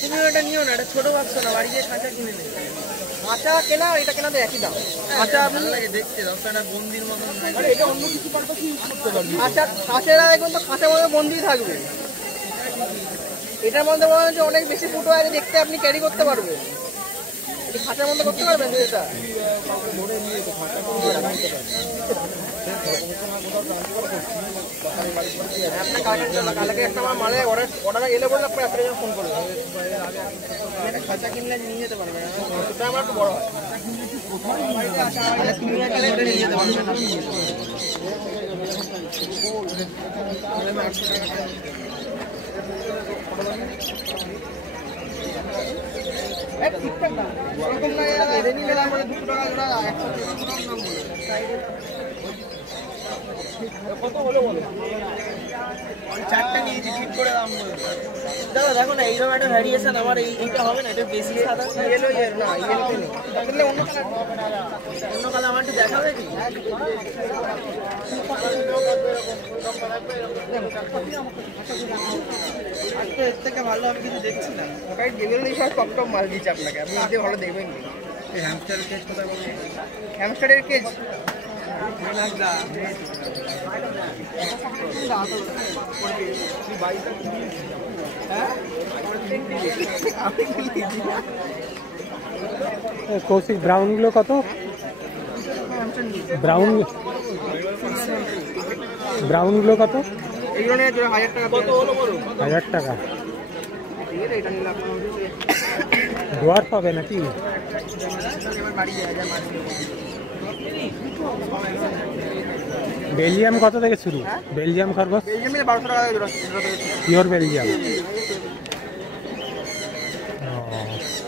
তুমি ওটা নিও না, এটা ছোট বাক্স না, বাড়ি গিয়ে খাঁচা কিনে নেবে। খাঁচা কেনা এটা কেনা তো একই দাম। খাঁচা আপনি দেখতে দশটা বন্দির মতন, এটা অন্য কিছু পারপাস ইউজ করতে পারবেন। আচ্ছা খাঁচাটা এখন তো খাঁচার মধ্যে বন্দি থাকবে, এটার মধ্যে মনে হচ্ছে অনেক বেশি ফুটো আছে, দেখতে আপনি ক্যারি করতে পারবেন। খাঁচার মধ্যে করতে পারবেন এটা? কালকে একটা আমার মালে অর্ডার এলে বললে আপনি একটা ফোন করবেন, খাঁচা কিনলে নিয়ে যেতে পারবেন। ওটা আমার একটু বড় হয়, নিয়ে যেতে পারবেন। ঠিকঠাক না ওরকম না, রেডি মেলার মধ্যে 200 টাকা জোড়া, 100 টাকা দাম বলে কত হলো বলো? চারটা নিয়েছি, ঠিক করে দাম বলে। দাদা দেখো না এইরকম একটা ভ্যারিয়েশন, আমার এইটা হবে না, এটা বেশি সাদা ইয়েলো না, ইয়েলোতে নেই, তাহলে অন্য কালার আমার একটু দেখাবে কি? এর থেকে ভালো আমি কিছু দেখছি না, ওটাই যেগুলো সব টপ টপ মাল দিচ্ছে আপনাকে, আপনি এতে ভালো দেখবেন না। এই হ্যামস্টারের কেজ কোথায় বলুন? হ্যামস্টারের কেজ কৌশিক ব্রাউন গুলো কত? ব্রাউন গুলো কত? এগুলো নিয়ে 1000 টাকা। কত হলো বলো? 1000 টাকা। ডোয়ার্ফ হবে নাকি? বেলজিয়াম কত থেকে শুরু? বেলজিয়াম খরগোশ 1200 টাকা জোড়া, পিওর বেলজিয়াম।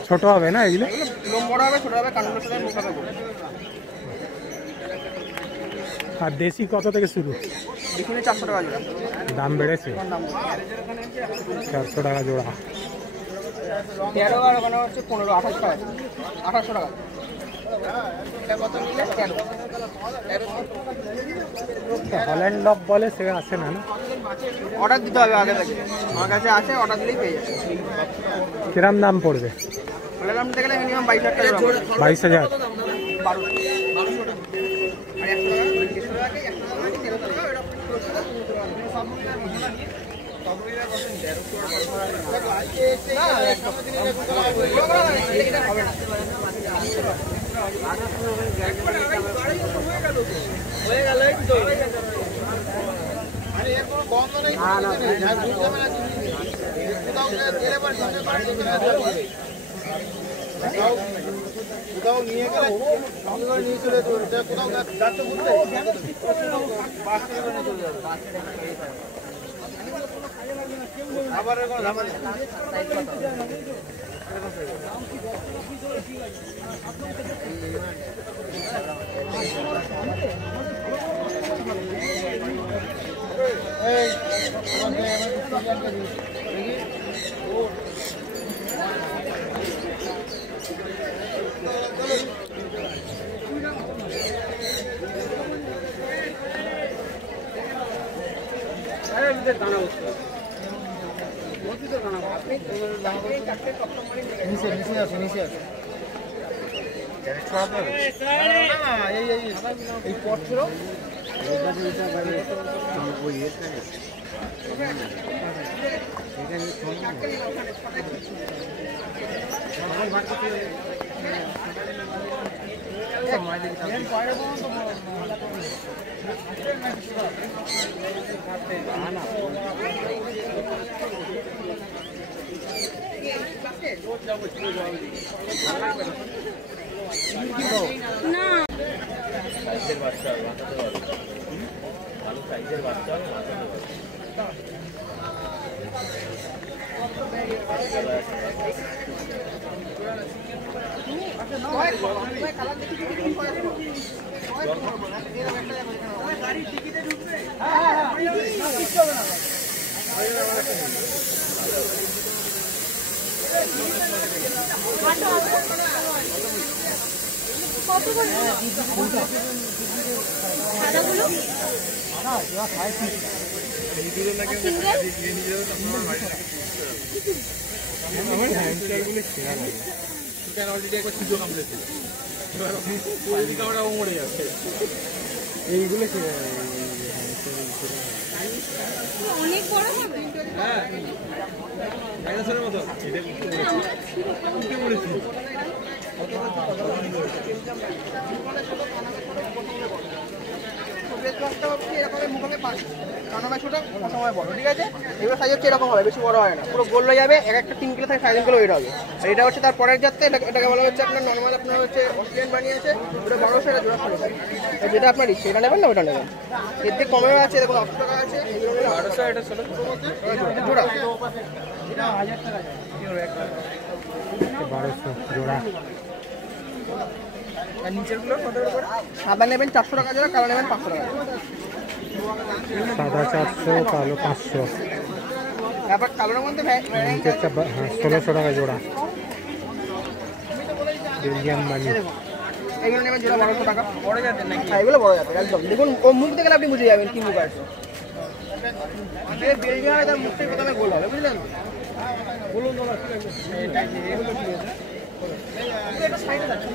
ছোট হবে না এগুলো? লোম বড় হবে, ছোট হবে, কানগুলোর সাথে মুখ হবে। আর দেশি কত থেকে শুরু? এখানে 400 টাকা জোড়া। দাম বেড়েছে, 400 টাকা জোড়া। 13 আর ওখানে হচ্ছে 15, 28 টাকা, 2800 টাকা। এটা কত নিলে? 13। হল্যান্ড লব বলে, সে আসে না? অর্ডার দিতে হবে আগে থেকে, আমার কাছে আসে, অর্ডার দিলেই পেয়ে যাবে। কিরম দাম পড়বে? দাম দেখলে মিনিমাম 22,000 টাকা। 22,000। 1200 টাকা আর 100 টাকা, 100 টাকা, 100 টাকা, 13 টাকা। হয়ে গেল তো, আরে এর কোনো বন্ধ নেই, কোথাও নিয়ে গেলে নিয়ে চলে যেতে, কোথাও যাচ্ছে বুঝতে আবার কোনো ঝামেলা নিচে আছে এই পথ ছিল সাইজের বাচ্চা মাথাতে পারবে, ভালো সাইজের বাচ্চা আমার হ্যান্ডশেকগুলো ছেঁড়া লাগে। এইগুলো ছেঁড়া লাগে, অনেক বড় হবে। ঠিক আছে, এগুলো সাইজ হচ্ছে এরকম হবে, বেশি বড় হয় না, পুরো গোল হয়ে যাবে, এক একটা 3 কিলো থেকে 3.5 কিলো ওয়েট হবে। আর এটা হচ্ছে তার পরের যাত্রা, এটাকে বলা হচ্ছে আপনার নর্মাল, আপনার হচ্ছে অস্ট্রেলিয়ান বানিয়েছে, ওটা 1200, এটা জোড়া 1600। যেটা আপনার ইচ্ছে এটা নেবেন না ওটা নেবেন। এর থেকে কমেও আছে, দেখুন 800 টাকা আছে, এগুলো 1200, এটা 1600 জোড়া। 1200 জোড়া। আর নিচেরগুলো কত করে? সাদা নেবেন 400 টাকা জোড়া, কালো নেবেন 500 টাকা। সাদা 400, কালো 500, তারপর কালোর মধ্যে নিচেরটা 1600 টাকা জোড়া। বেলজিয়াম বানি। এগুলো নেবেন জোড়া 1200 টাকা। বড় জাতের নাকি? হ্যাঁ, এগুলো বড় জাতের একদম। দেখুন ও মুখ দেখলে আপনি বুঝে যাবেন কি মুখ আছে। যে বেলজিয়াম তার মুখটাই প্রথমে গোল হবে, বুঝলেন? বলুন দাদা, ঠিক আছে। এগুলো কি আছে? এটা সাইডে আছে।